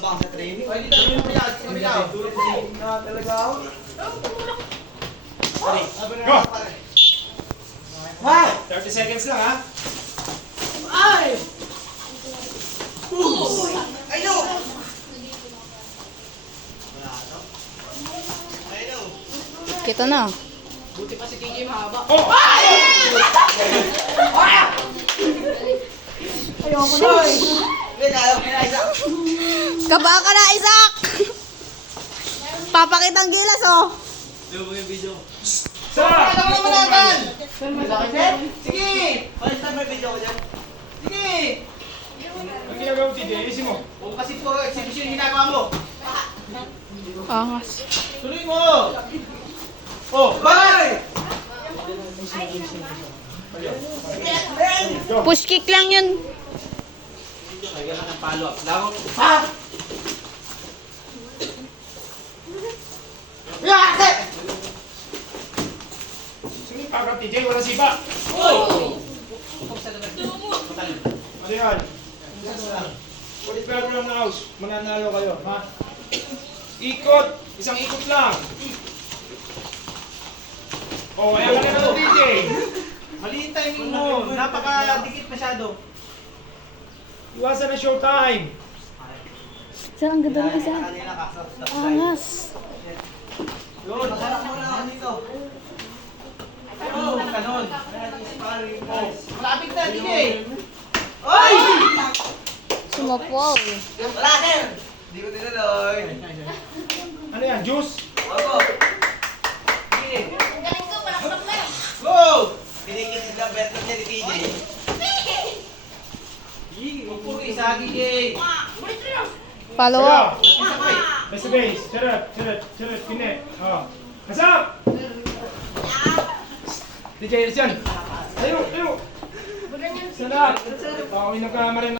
baka sa training. Ay, dito yung piyag. Piyag. Talaga ako. Go! Ha? 30 seconds lang, ha? Ay! Ay, no! Kita na. Buti pa si TJ mahaba. Oh! Ayoko na. Kaba ka na, Isaac! Papakitang gilas, oh. Sa! Sige! Ay, saan may video ko dyan? Sige! Ang ginagawa mo, TJ, isin mo. O kasi puro exhibition yung ginagawa mo. Angas. Tuloy mo! Oh, bye! Push kick lang yun. Lagyan ka ng follow-up. Laro. Ha? Yate! Sino yung pagkat, TJ? Wala sipa. Oh! Ano yan? 45 lang na house. Mananalo kayo, ha? Ikot! Isang ikot lang. Oh, ayan ka na TJ. Mali yung timing mo. Napaka-dikit masyado. Iwasan na showtime. Sir, ang ganda ng isa. Kanina ka. Angas. Yun, nasarap mo na ako dito. Oh, kanon. Oh, malapit na, DJ. Oy! Sumapaw. Wala, sir. Hindi ko tinuloy. Ano yan? Juice? Opo. Sige. Go! Kinikitid ang beto niya ni TJ. Puro isa, DJ. Follow up. Basta base. Charot, charot, charot. Pine. Oh. Hasap! DJ, yan. Tayo, tayo. Sarap. Pauwi na ka, Marin.